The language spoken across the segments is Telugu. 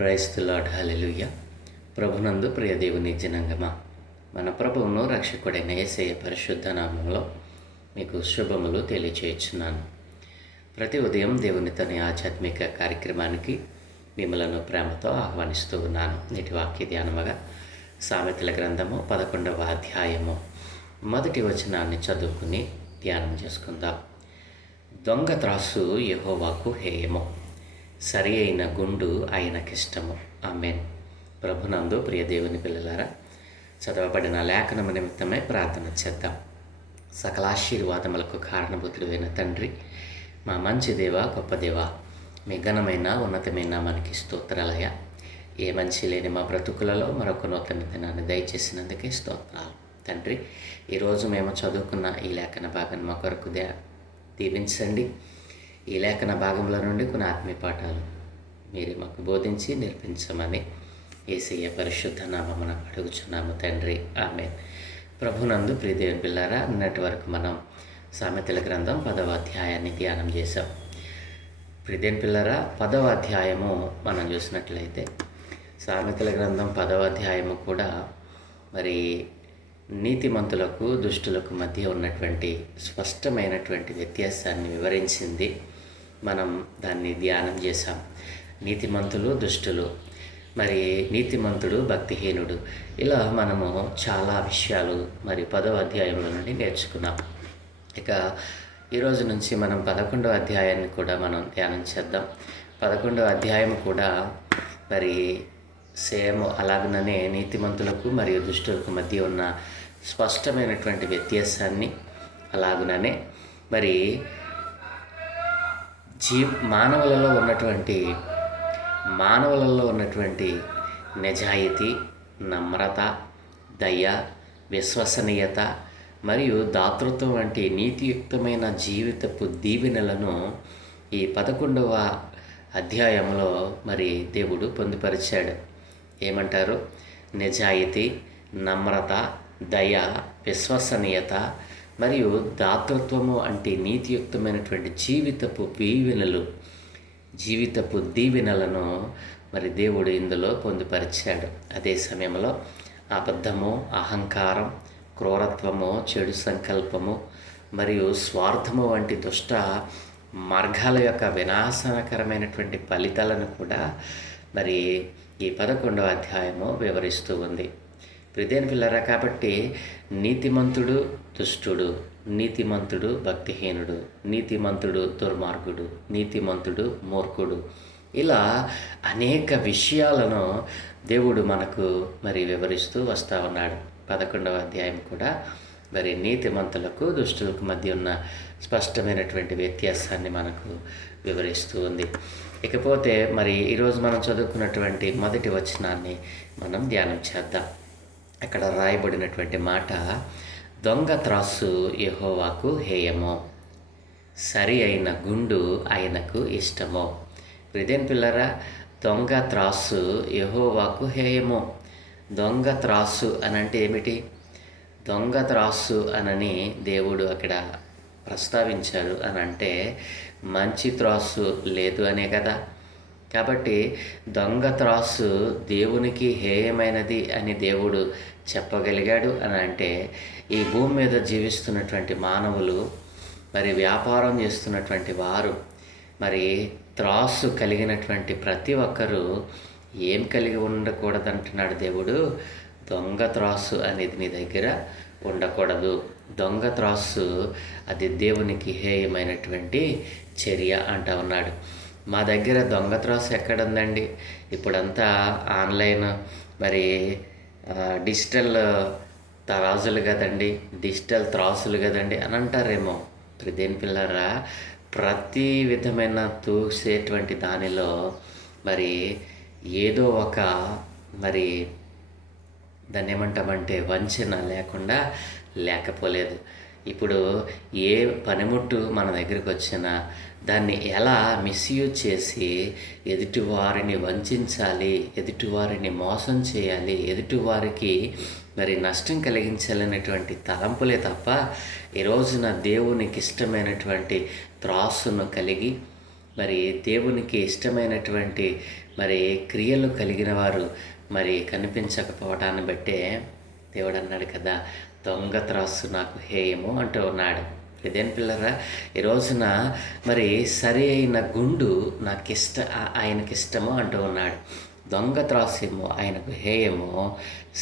Praise the lord. హల్లెలూయా. ప్రభునందు ప్రియ దేవుని జనాంగమా, మన ప్రభువును రక్షకుడైన యేసయ్య పరిశుద్ధ నామంలో మీకు శుభములు తెలియచేయుచున్నాను. ప్రతి ఉదయం దేవుని తన ఆధ్యాత్మిక కార్యక్రమానికి మిమ్మలను ప్రేమతో ఆహ్వానిస్తూ ఉన్నాను. నేటి వాక్య ధ్యానముగా సామెతల గ్రంథము 11వ అధ్యాయము మొదటి వచనాన్ని చదువుకుని ధ్యానం చేసుకుందాం. దొంగ త్రాసు యెహోవాకు హేయము, సరి అయిన గుండు ఆయనకిష్టము. ఆమేన్. ప్రభునందు ప్రియ దేవుని పిల్లలారా, చదవబడిన లేఖనము నిమిత్తమై ప్రార్థన చేద్దాం. సకల ఆశీర్వాదములకు కారణభూతుడైన తండ్రి, మా మంచి దేవ, గొప్ప దేవ, మీ ఘనమైన ఉన్నతమైన మనకి స్తోత్రాలయ. ఏ మంచి లేని మా బ్రతుకులలో మరొక నూతన దినాన్ని దయచేసినందుకే స్తోత్రాలు తండ్రి. ఈరోజు మేము చదువుకున్న ఈ లేఖన భాగాన్ని మా కొరకు దీవించండి. ఈ లేఖన భాగంలో నుండి కొన్ని ఆత్మీయ పాఠాలు మీరు మాకు బోధించి నేర్పించమని యేసయ్య పరిశుద్ధ నామమున అడుగుచున్నాము తండ్రి. ఆమేన్. ప్రభునందు ప్రియ దేవుని పిల్లారా, నిన్నటి వరకు మనం సామెతల గ్రంథం 10వ అధ్యాయాన్ని ధ్యానం చేశాం. ప్రియ దేవుని పిల్లారా, 10వ అధ్యాయము మనం చూసినట్లయితే సామెతల గ్రంథం 10వ అధ్యాయము కూడా మరి నీతిమంతులకు దుష్టులకు మధ్య ఉన్నటువంటి స్పష్టమైనటువంటి వ్యత్యాసాన్ని వివరించింది. మనం దాన్ని ధ్యానం చేశాం. నీతిమంతులు, దుష్టులు, మరి నీతిమంతుడు, భక్తిహీనుడు, ఇలా మనము చాలా విషయాలు మరి 10వ అధ్యాయంలో నుండి నేర్చుకున్నాం. ఇక ఈరోజు నుంచి మనం 11వ అధ్యాయాన్ని కూడా మనం ధ్యానం చేద్దాం. 11వ అధ్యాయం కూడా మరి సేమ్ అలాగనే నీతిమంతులకు మరియు దుష్టులకు మధ్య ఉన్న స్పష్టమైనటువంటి వ్యత్యాసాన్ని, అలాగుననే మరి మానవులలో ఉన్నటువంటి నిజాయితీ, నమ్రత, దయ, విశ్వసనీయత మరియు దాతృత్వం వంటి నీతియుక్తమైన జీవితపు దీవెనలను ఈ 11వ అధ్యాయంలో మరి దేవుడు పొందుపరిచాడు. ఏమంటారు? నిజాయితీ, నమ్రత, దయ, విశ్వసనీయత మరియు దాతృత్వము అంటే నీతియుక్తమైనటువంటి జీవితపు దీవెనలను మరి దేవుడు ఇందులో పొందుపరిచాడు. అదే సమయంలో అబద్ధము, అహంకారం, క్రూరత్వము, చెడు సంకల్పము మరియు స్వార్థము వంటి దుష్ట మార్గాల యొక్క వినాశనకరమైనటువంటి ఫలితాలను కూడా మరి ఈ 11వ అధ్యాయము వివరిస్తూ ఉంది. ప్రియదేని పిల్లరా, కాబట్టి నీతిమంతుడు దుష్టుడు, నీతిమంతుడు భక్తిహీనుడు, నీతిమంతుడు దుర్మార్గుడు, నీతిమంతుడు మూర్ఖుడు, ఇలా అనేక విషయాలను దేవుడు మనకు మరి వివరిస్తూ వస్తూ ఉన్నాడు. 11వ అధ్యాయం కూడా మరి నీతిమంతులకు దుష్టులకు మధ్య ఉన్న స్పష్టమైనటువంటి వ్యత్యాసాన్ని మనకు వివరిస్తూ ఉంది. ఇకపోతే మరి ఈరోజు మనం చదువుకున్నటువంటి మొదటి వచనాన్ని మనం ధ్యానం చేద్దాం. అక్కడ రాయబడినటువంటి మాట, దొంగ త్రాసు యెహోవాకు హేయము, సరి అయిన గుండు ఆయనకు ఇష్టము. ప్రియదేని పిల్లరా, దొంగ త్రాసు యెహోవాకు హేయము. దొంగ త్రాసు అనంటే ఏమిటి? దొంగ త్రాసు అనని దేవుడు అక్కడ ప్రస్తావించారు అని అంటే మంచి త్రాసు లేదు అనే కదా. కాబట్టి దొంగ త్రాసు దేవునికి హేయమైనది అని దేవుడు చెప్పగలిగాడు అని అంటే ఈ భూమి మీద జీవిస్తున్నటువంటి మానవులు, మరి వ్యాపారం చేస్తున్నటువంటి వారు, మరి త్రాసు కలిగినటువంటి ప్రతి ఒక్కరూ ఏం కలిగి ఉండకూడదంటున్నాడు దేవుడు? దొంగ త్రాసు అనేది నీ దగ్గర ఉండకూడదు. దొంగ త్రాసు అది దేవునికి హేయమైనటువంటి చర్య అంటా ఉన్నాడు. మా దగ్గర దొంగ త్రాసు ఎక్కడుందండి? ఇప్పుడంతా ఆన్లైన్ మరి డిజిటల్ తరాజులు కదండి, డిజిటల్ త్రాసులు కదండి అని అంటారేమో. ప్రియదేని పిల్లరా, ప్రతి విధమైన తూసేటువంటి దానిలో మరి ఏదో ఒక మరి దాన్ని ఏమంటామంటే వంచన లేకుండా లేకపోలేదు. ఇప్పుడు ఏ పనిముట్టు మన దగ్గరికి వచ్చినా దాన్ని ఎలా మిస్యూజ్ చేసి ఎదుటివారిని వంచాలి, ఎదుటివారిని మోసం చేయాలి, ఎదుటివారికి మరి నష్టం కలిగించాలనేటువంటి తలంపులే తప్ప ఈ రోజున దేవునికి ఇష్టమైనటువంటి త్రాసును కలిగి మరి దేవునికి ఇష్టమైనటువంటి మరి క్రియలు కలిగిన వారు మరి కనిపించకపోవడాన్ని బట్టే దేవుడు అన్నాడు కదా, దొంగ త్రాసు నాకు హేయము అంటూ ఉన్నాడు. ఇదేం పిల్లరా, ఈ రోజున మరి సరి అయిన గుండు ఆయనకిష్టము అంటూ ఉన్నాడు. దొంగ త్రాసేమో ఆయనకు హేయమో,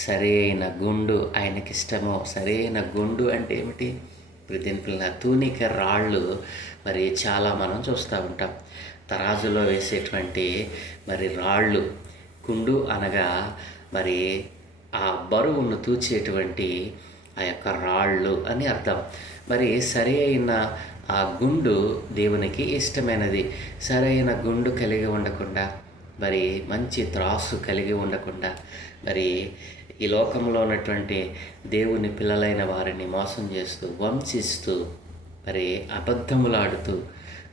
సరి అయిన గుండు ఆయనకిష్టమో. సరి అయిన గుండు అంటే ఏమిటి? ప్రతిని పిల్ల తూనిక రాళ్ళు మరి చాలా మనం చూస్తూ ఉంటాం. తరాజులో వేసేటువంటి మరి రాళ్ళు, గుండు అనగా మరి ఆ బరువును తూచేటువంటి ఆ యొక్క రాళ్ళు అని అర్థం. మరి సరి అయిన ఆ గుండు దేవునికి ఇష్టమైనది. సరైన గుండు కలిగి ఉండకుండా, మరి మంచి త్రాసు కలిగి ఉండకుండా, మరి ఈ లోకంలో ఉన్నటువంటి దేవుని పిల్లలైన వారిని మోసం చేస్తూ, వంచిస్తూ, మరి అబద్ధములాడుతూ,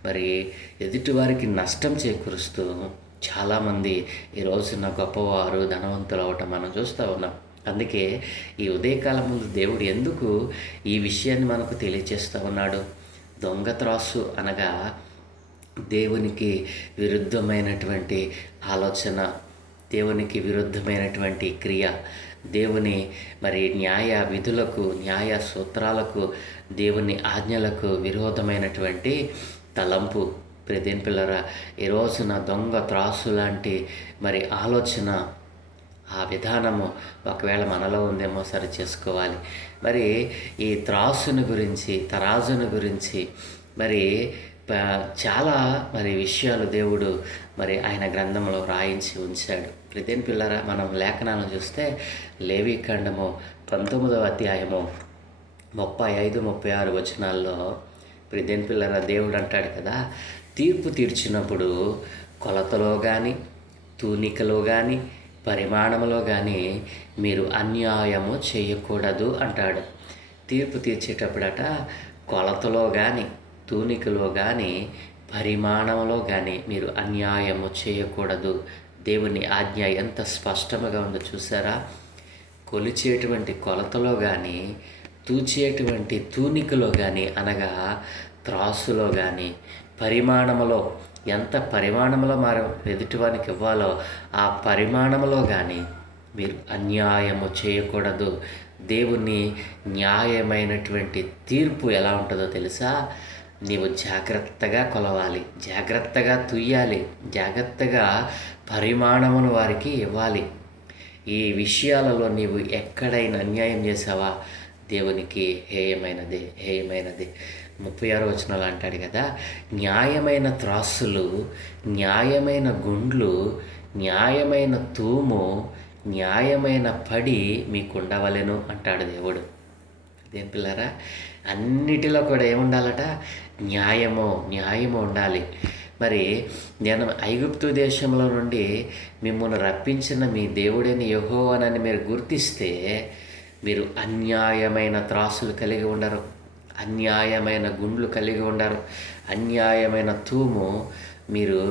మరి ఎదుటివారికి నష్టం చేకూరుస్తూ చాలామంది ఈ రోజున గొప్పవారు, ధనవంతులు అవటం మనం చూస్తూ ఉన్నాం. అందుకే ఈ ఉదయకాలం ముందు దేవుడు ఎందుకు ఈ విషయాన్ని మనకు తెలియచేస్తూ ఉన్నాడు? దొంగ త్రాసు అనగా దేవునికి విరుద్ధమైనటువంటి ఆలోచన, దేవునికి విరుద్ధమైనటువంటి క్రియ, దేవుని మరి న్యాయ విధులకు, న్యాయ సూత్రాలకు, దేవుని ఆజ్ఞలకు విరోధమైనటువంటి తలంపు. ప్రదేన్ పిల్లరా, ఈ రోజున దొంగ త్రాసు లాంటి మరి ఆలోచన, ఆ విధానము ఒకవేళ మనలో ఉందేమో సరి చేసుకోవాలి. మరి ఈ త్రాసుని గురించి, తరాజుని గురించి మరి చాలా మరి విషయాలు దేవుడు మరి ఆయన గ్రంథంలో రాయించి ఉంచాడు. ప్రతిని పిల్లరా, మనం లేఖనాలను చూస్తే లేవీకాండము 19వ అధ్యాయము 35-36 వచనాల్లో ప్రతిని పిల్లరా దేవుడు అంటాడు కదా, తీర్పు తీర్చినప్పుడు కొలతలో కానీ, తూనికలో కానీ, పరిమాణంలో కానీ మీరు అన్యాయము చేయకూడదు అంటాడు. తీర్పు తీర్చేటప్పుడట కొలతలో కానీ, తూనికలో కానీ, పరిమాణంలో కానీ మీరు అన్యాయము చేయకూడదు. దేవుని ఆజ్ఞ ఎంత స్పష్టంగా ఉందో చూసారా? కొలిచేటువంటి కొలతలో కానీ, తూచేటువంటి తూనికలో కానీ, అనగా త్రాసులో కానీ, పరిమాణంలో ఎంత పరిమాణంలో మనం ఎదుటివానికి ఇవ్వాలో ఆ పరిమాణంలో కానీ మీరు అన్యాయము చేయకూడదు. దేవుని న్యాయమైనటువంటి తీర్పు ఎలా ఉంటుందో తెలుసా? నీవు జాగ్రత్తగా కొలవాలి, జాగ్రత్తగా తుయ్యాలి, జాగ్రత్తగా పరిమాణమును వారికి ఇవ్వాలి. ఈ విషయాలలో నీవు ఎక్కడైనా అన్యాయం చేసావా, దేవునికి హేయమైనది, హేయమైనది. 36వ వచనంలో అంటాడు కదా, న్యాయమైన త్రాసులు, న్యాయమైన గుండ్లు, న్యాయమైన తూము, న్యాయమైన పడి మీకు ఉండవలెను అంటాడు దేవుడు. అదేం పిల్లరా, అన్నిటిలో కూడా ఏముండాలట? న్యాయము ఉండాలి. మరి నేను ఐగుప్తు దేశంలో నుండి మిమ్మల్ని రప్పించిన మీ దేవుడైన యెహోవానని మీరు గుర్తిస్తే మీరు అన్యాయమైన త్రాసులు కలిగి ఉండరు, అన్యాయమైన గుండ్లు కలిగి ఉండరు, అన్యాయమైన తూము, మీరు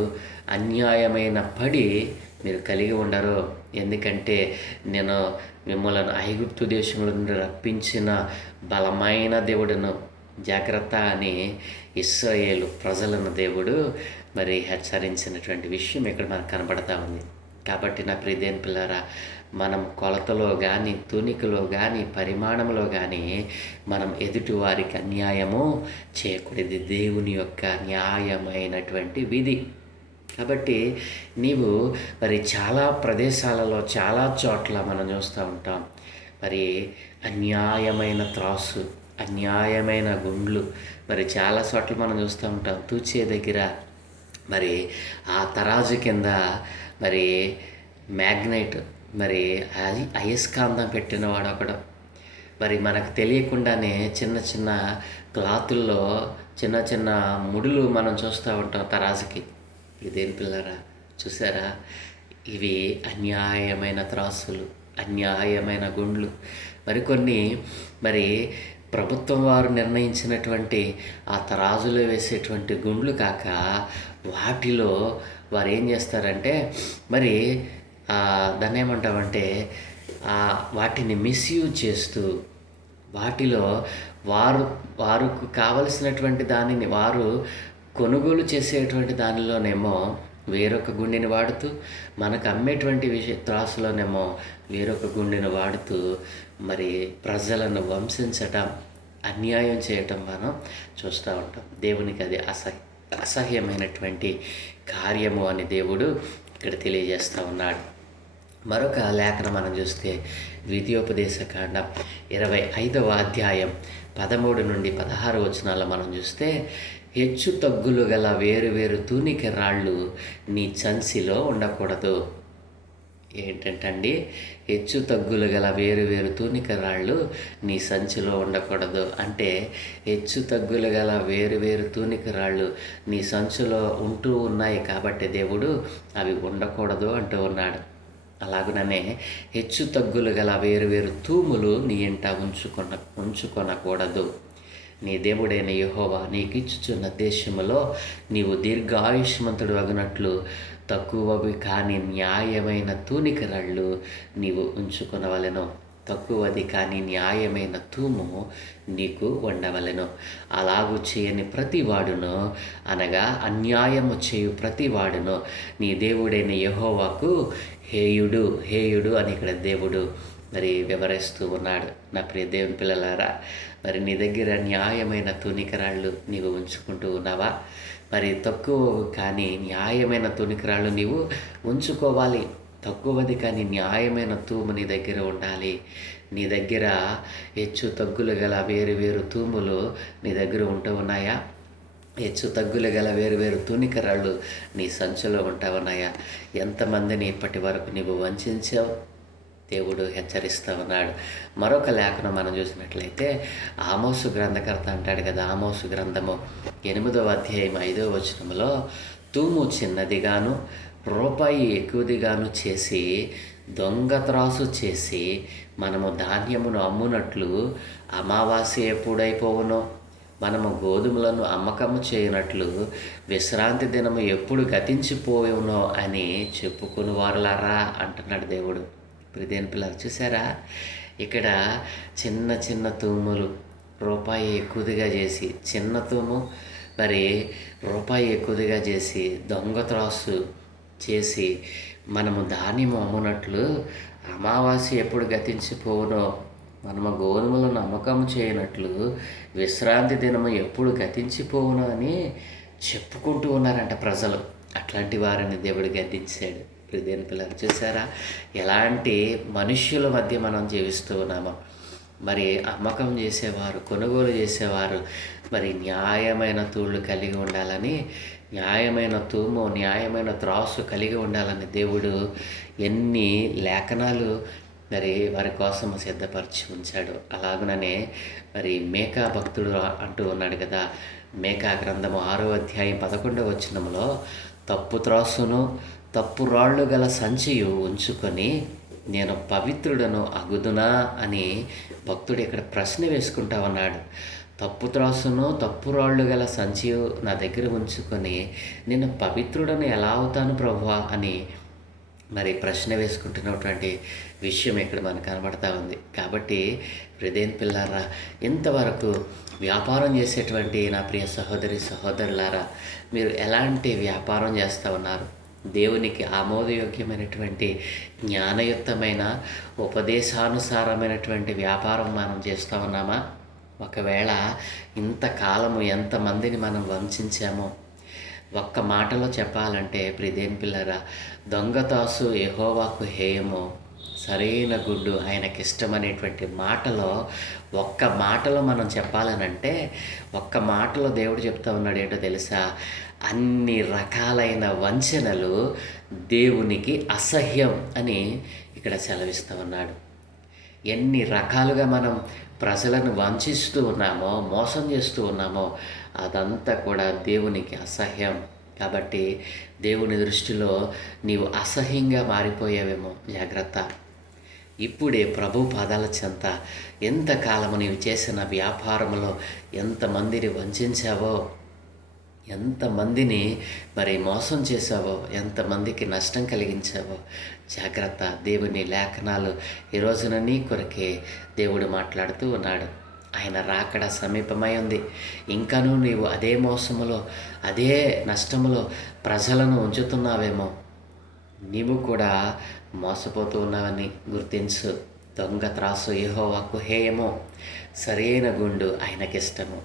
అన్యాయమైన పడి మీరు కలిగి ఉండరు. ఎందుకంటే నేను మిమ్మల్ని ఐగుప్తు దేశంలో నుండి రప్పించిన బలమైన దేవుడును, జాగ్రత్త అని ఇశ్రాయేలు ప్రజలను దేవుడు మరి హెచ్చరించినటువంటి విషయం ఇక్కడ మనకు కనబడతా ఉంది. కాబట్టి నా ప్రియదేని పిల్లరా, మనం కొలతలో కానీ, తూనికలో కానీ, పరిమాణంలో కానీ మనం ఎదుటి వారికి అన్యాయము చేయకూడదు. దేవుని యొక్క న్యాయమైనటువంటి విధి. కాబట్టి నీవు మరి చాలా ప్రదేశాలలో, చాలా చోట్ల మనం చూస్తూ ఉంటాం మరి అన్యాయమైన త్రాసు, అన్యాయమైన గుండ్లు, మరి చాలా చోట్ల మనం చూస్తూ ఉంటాం. తూచే దగ్గర మరి ఆ తరాజు కింద మరి మ్యాగ్నైట్, మరి అయస్కాంతం పెట్టినవాడు ఒకడు. మరి మనకు తెలియకుండానే చిన్న చిన్న క్లాతుల్లో చిన్న చిన్న ముడులు మనం చూస్తూ ఉంటాం తరాజుకి. ఇదేం పిల్లరా, చూసారా? ఇవి అన్యాయమైన త్రాసులు, అన్యాయమైన గుండ్లు. మరికొన్ని మరి ప్రభుత్వం వారు నిర్ణయించినటువంటి ఆ తరాజులో వేసేటువంటి గుండ్లు కాక వాటిలో వారు ఏం చేస్తారంటే మరి దాన్ని ఏమంటామంటే వాటిని మిస్యూజ్ చేస్తూ వాటిలో వారికి కావలసినటువంటి దానిని వారు కొనుగోలు చేసేటువంటి దానిలోనేమో వేరొక గుండెని వాడుతూ, మనకు అమ్మేటువంటి త్రాసులోనేమో వేరొక గుండెని వాడుతూ మరి ప్రజలను వంశించటం, అన్యాయం చేయటం మనం చూస్తూ ఉంటాం. దేవునికి అది అసహ్యమైనటువంటి కార్యము అని దేవుడు ఇక్కడ తెలియజేస్తూ ఉన్నాడు. మరొక లేఖనం మనం చూస్తే ద్వితీయోపదేశకాండం 25వ అధ్యాయం 13 నుండి 16 వచనాల్లో మనం చూస్తే, హెచ్చు తగ్గులు గల వేరు వేరు తూనిక రాళ్ళు నీ చంచిలో ఉండకూడదు. ఏంటంటండి, హెచ్చు తగ్గులు గల వేరు వేరు తూనిక రాళ్ళు నీ సంచిలో ఉండకూడదు అంటే, హెచ్చు తగ్గులు గల వేరు వేరు తూనిక రాళ్ళు నీ సంచిలో ఉంటూ ఉన్నాయి కాబట్టి దేవుడు అవి ఉండకూడదు అంటూ ఉన్నాడు. అలాగుననే హెచ్చు తగ్గులు గల వేరు వేరు తూములు నీ ఇంట ఉంచుకొనకూడదు. నీ దేవుడైన యెహోవా నీకిచ్చుచున్న దేశములో నీవు దీర్ఘాయుష్మంతుడు అగునట్లు తక్కువవి కాని న్యాయమైన తూనిక రాళ్ళు నీవు ఉంచుకొనవలెను. తక్కువది కాని న్యాయమైన తూము నీకు ఉండవలెను. అలాగు చేయని ప్రతివాడును, అనగా అన్యాయము చేయు ప్రతివాడును నీ దేవుడైన యెహోవాకు హేయుడు అని ఇక్కడ దేవుడు మరి వివరిస్తూ ఉన్నాడు. నా ప్రియ దేవుని పిల్లలారా, మరి నీ దగ్గర న్యాయమైన తూనికరాళ్ళు నీవు ఉంచుకుంటూ ఉన్నావా? మరి తక్కువ కానీ న్యాయమైన తూనికరాళ్ళు నీవు ఉంచుకోవాలి. తక్కువది కానీ న్యాయమైన తూము నీ దగ్గర ఉండాలి. నీ దగ్గర హెచ్చు తగ్గులు గల వేరు వేరు తూములు నీ దగ్గర ఉంటూ ఉన్నాయా? హెచ్చు తగ్గులు గల వేరు వేరు తూనికరాళ్ళు నీ సంచిలో ఉంటా ఉన్నాయా? ఎంతమందిని ఇప్పటి వరకు నీవు వంచావు? దేవుడు హెచ్చరిస్తూ ఉన్నాడు. మరొక లేఖనం మనం చూసినట్లయితే ఆమోసు గ్రంథకర్త అంటాడు కదా, ఆమోసు గ్రంథము 8వ అధ్యాయం 5వ వచనంలో, తూము చిన్నదిగాను రూపాయి ఎక్కువదిగాను చేసి దొంగ త్రాసు చేసి మనము ధాన్యమును అమ్మునట్లు అమావాస్య ఎప్పుడైపోవునో, మనము గోధుమలను అమ్మకము చేయనట్లు విశ్రాంతి దినము ఎప్పుడు గతించిపోవునో అని చెప్పుకుని వారులారా అంటున్నాడు దేవుడు. ప్రియదేని పిల్లలు చూసారా, ఇక్కడ చిన్న చిన్న తూములు రూపాయి ఎక్కువదిగా చేసి, చిన్న తూము మరి రూపాయి ఎక్కువదిగా చేసి దొంగ త్రాసు చేసి మనము ధాన్యము అమ్మునట్లు అమావాస్య ఎప్పుడు గతించిపోవునో, మనము గోధుమలను అమ్మకం చేయనట్లు విశ్రాంతి దినము ఎప్పుడు గతించిపోవునో అని చెప్పుకుంటూ ఉన్నారంట ప్రజలు. అట్లాంటి వారిని దేవుడు గద్దించాడు. ప్రియదేని పిల్లలు చూసారా, ఎలాంటి మనుష్యుల మధ్య మనం జీవిస్తూ ఉన్నామో. మరి అమ్మకం చేసేవారు, కొనుగోలు చేసేవారు మరి న్యాయమైన తూళ్ళు కలిగి ఉండాలని, న్యాయమైన తూము, న్యాయమైన త్రాసు కలిగి ఉండాలని దేవుడు ఎన్ని లేఖనాలు మరి వారి కోసం సిద్ధపరిచి ఉంచాడు. అలాగనే మరి మేకా భక్తుడు అంటూ ఉన్నాడు కదా, మేకా గ్రంథము 6వ అధ్యాయం 11వ వచనంలో, తప్పు త్రాసును తప్పు రాళ్ళు గల సంచియు ఉంచుకొని నేను పవిత్రుడను అగుదునా అని భక్తుడు ఇక్కడ ప్రశ్న వేసుకుంటా ఉన్నాడు. తప్పు త్రాసును తప్పు రాళ్ళు గల సంచియు నా దగ్గర ఉంచుకొని నేను పవిత్రుడను ఎలా అవుతాను ప్రభువా అని మరి ప్రశ్న వేసుకుంటున్నటువంటి విషయం ఇక్కడ మనకు కనబడతా ఉంది. కాబట్టి ప్రియదేని పిల్లారా, ఇంతవరకు వ్యాపారం చేసేటువంటి నా ప్రియ సహోదరి సహోదరులారా, మీరు ఎలాంటి వ్యాపారం చేస్తూ ఉన్నారు? దేవునికి ఆమోదయోగ్యమైనటువంటి జ్ఞానయుక్తమైన ఉపదేశానుసారమైనటువంటి వ్యాపారం మనం చేస్తూ ఉన్నామా? ఒకవేళ ఇంతకాలము ఎంతమందిని మనం వంచామో, ఒక్క మాటలో చెప్పాలంటే ప్రియదేని పిల్లరా, దొంగతాసు యెహోవాకు హేయము, సరైన గుడ్డు ఆయనకి ఇష్టమనేటువంటి మాటలో ఒక్క మాటలో మనం చెప్పాలనంటే, ఒక్క మాటలో దేవుడు చెప్తా ఉన్నాడు ఏంటో తెలుసా? అన్ని రకాలైన వంచనలు దేవునికి అసహ్యం అని ఇక్కడ సెలవిస్తూ ఉన్నాడు. ఎన్ని రకాలుగా మనం ప్రజలను వంచిస్తూ ఉన్నామో, మోసం చేస్తూ ఉన్నామో అదంతా కూడా దేవునికి అసహ్యం. కాబట్టి దేవుని దృష్టిలో నీవు అసహ్యంగా మారిపోయావేమో, జాగ్రత్త. ఇప్పుడే ప్రభు పాదాల చెంత ఎంతకాలము నీవు చేసిన వ్యాపారంలో ఎంతమందిని వంచావో, ఎంతమందిని మరి మోసం చేసావో, ఎంతమందికి నష్టం కలిగించావో జాగ్రత్త. దేవుని లేఖనాలు ఈ రోజున నీ కొరకే దేవుడు మాట్లాడుతూ ఉన్నాడు. ఆయన రాకడ సమీపమై ఉంది. ఇంకనూ నీవు అదే మోసములో, అదే నష్టములో ప్రజలను ఉంచుతున్నావేమో. నీవు కూడా మోసపోతూ ఉన్నావని గుర్తించు. దొంగ త్రాసు యెహోవాకు హేయము, సరైన గుండు ఆయనకిష్టము.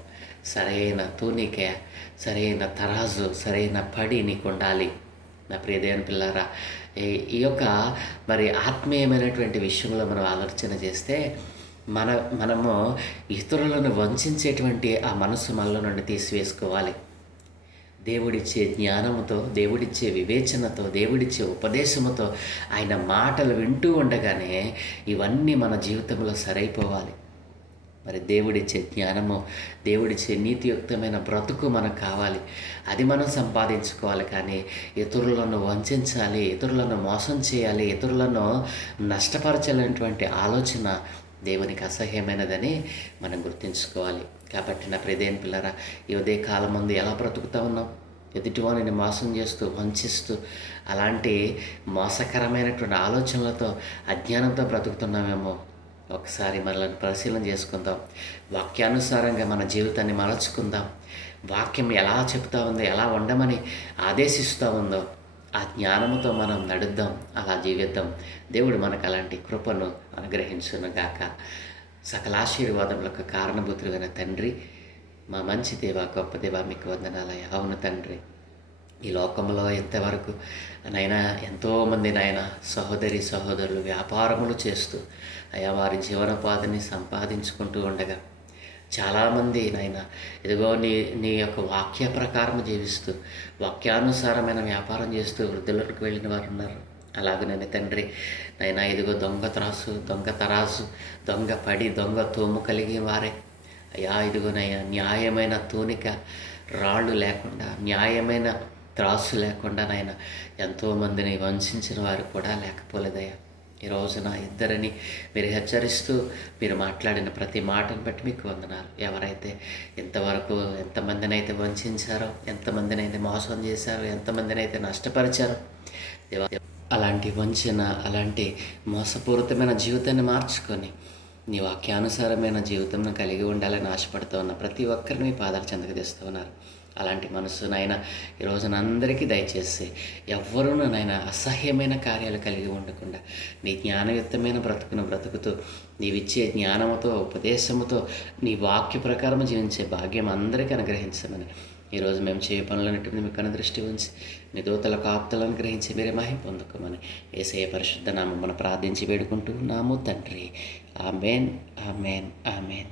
సరైన తూనిక, సరైన తరాజు, సరైన పడి నీకు ఉండాలి. నా ప్రియ దేవుని పిల్లారా, ఈ యొక్క మరి ఆత్మీయమైనటువంటి విషయంలో మనం ఆలోచన చేస్తే మనము ఇతరులను వంచేటువంటి ఆ మనసు మనలో నుండి తీసివేసుకోవాలి. దేవుడిచ్చే జ్ఞానముతో, దేవుడిచ్చే వివేచనతో, దేవుడిచ్చే ఉపదేశముతో ఆయన మాటలు వింటూ ఉండగానే ఇవన్నీ మన జీవితంలో సరైపోవాలి. మరి దేవుడిచ్చే జ్ఞానము, దేవుడిచ్చే నీతియుక్తమైన బ్రతుకు మనకు కావాలి. అది మనం సంపాదించుకోవాలి. కానీ ఇతరులను వంచాలి, ఇతరులను మోసం చేయాలి, ఇతరులను నష్టపరచాలనేటువంటి ఆలోచన దేవునికి అసహ్యమైనదని మనం గుర్తుంచుకోవాలి. కాబట్టి నా ప్రియదేవుని పిల్లరా, ఈ ఉదయ కాలం ముందు ఎలా బ్రతుకుతా ఉన్నాం? ఎదుటివాడిని మోసం చేస్తూ, వంచిస్తూ, అలాంటి మోసకరమైనటువంటి ఆలోచనలతో, అజ్ఞానంతో బ్రతుకుతున్నామేమో. ఒకసారి మనల్ని పరిశీలన చేసుకుందాం. వాక్యానుసారంగా మన జీవితాన్ని మలచుకుందాం. వాక్యం ఎలా చెప్తా ఉందో, ఎలా ఉండమని ఆదేశిస్తూ ఉందో ఆ జ్ఞానముతో మనం నడుద్దాం, అలా జీవిద్దాం. దేవుడు మనకు అలాంటి కృపను అనుగ్రహించునుగాక. సకల ఆశీర్వాదములకు కారణభూతుడైన తండ్రి, మా మంచి దేవ, గొప్ప దేవ, మీకు వందనాలయ్యా. అవును తండ్రి, ఈ లోకంలో ఎంతవరకు నైనా ఎంతోమంది నాయన సహోదరి సహోదరులు వ్యాపారములు చేస్తూ అయా వారి జీవనోపాధిని సంపాదించుకుంటూ ఉండగా, చాలామంది నాయన ఇదిగో నీ యొక్క వాక్య ప్రకారం జీవిస్తూ, వాక్యానుసారమైన వ్యాపారం చేస్తూ వృద్ధులకు వెళ్ళిన వారు ఉన్నారు. అలాగనే తండ్రి నైనా ఇదిగో దొంగ త్రాసు, దొంగ తరాసు, దొంగ పడి, దొంగ తోము కలిగిన వారే అయ్యా. ఇదిగోనయ్యా, న్యాయమైన తూనిక రాళ్ళు లేకుండా, న్యాయమైన త్రాసు లేకుండా నాయన ఎంతోమందిని వంచిన వారు కూడా లేకపోలేదయ్యా. ఈ రోజున ఇద్దరిని మీరు హెచ్చరిస్తూ మీరు మాట్లాడిన ప్రతి మాటను బట్టి మీకు వందనాలు. ఎవరైతే ఇంతవరకు ఎంతమందినైతే వంచారో, ఎంతమందినైతే మోసం చేశారో, ఎంతమందినైతే నష్టపరిచారో దేవా, అలాంటి వంచన, అలాంటి మోసపూరితమైన జీవితాన్ని మార్చుకొని నీ వాక్యానుసారమైన జీవితం కలిగి ఉండాలని ఆశపడుతూ ఉన్న ప్రతి ఒక్కరిని మీ పాదాలు చెందకు తెస్తూ ఉన్నారు. అలాంటి మనసు నాయన ఈ రోజున అందరికీ దయచేసి, ఎవ్వరూ నాయన అసహ్యమైన కార్యాలు కలిగి ఉండకుండా నీ జ్ఞానయుక్తమైన బ్రతుకును బ్రతుకుతూ నీవిచ్చే జ్ఞానముతో, ఉపదేశముతో, నీ వాక్య ప్రకారం జీవించే భాగ్యం అందరికీ అనుగ్రహించమని ఈరోజు మేము చేయ పనులన్నింటినీ మీకు అనుదృష్టి ఉంచి మీ దూతలకు ఆప్తలను గ్రహించి మీరే మహిమ పొందుకోమని యేసయ్య పరిశుద్ధ నామమున ప్రార్థించి వేడుకుంటూ ఉన్నాము తండ్రి. ఆమేన్, ఆమేన్, ఆమేన్.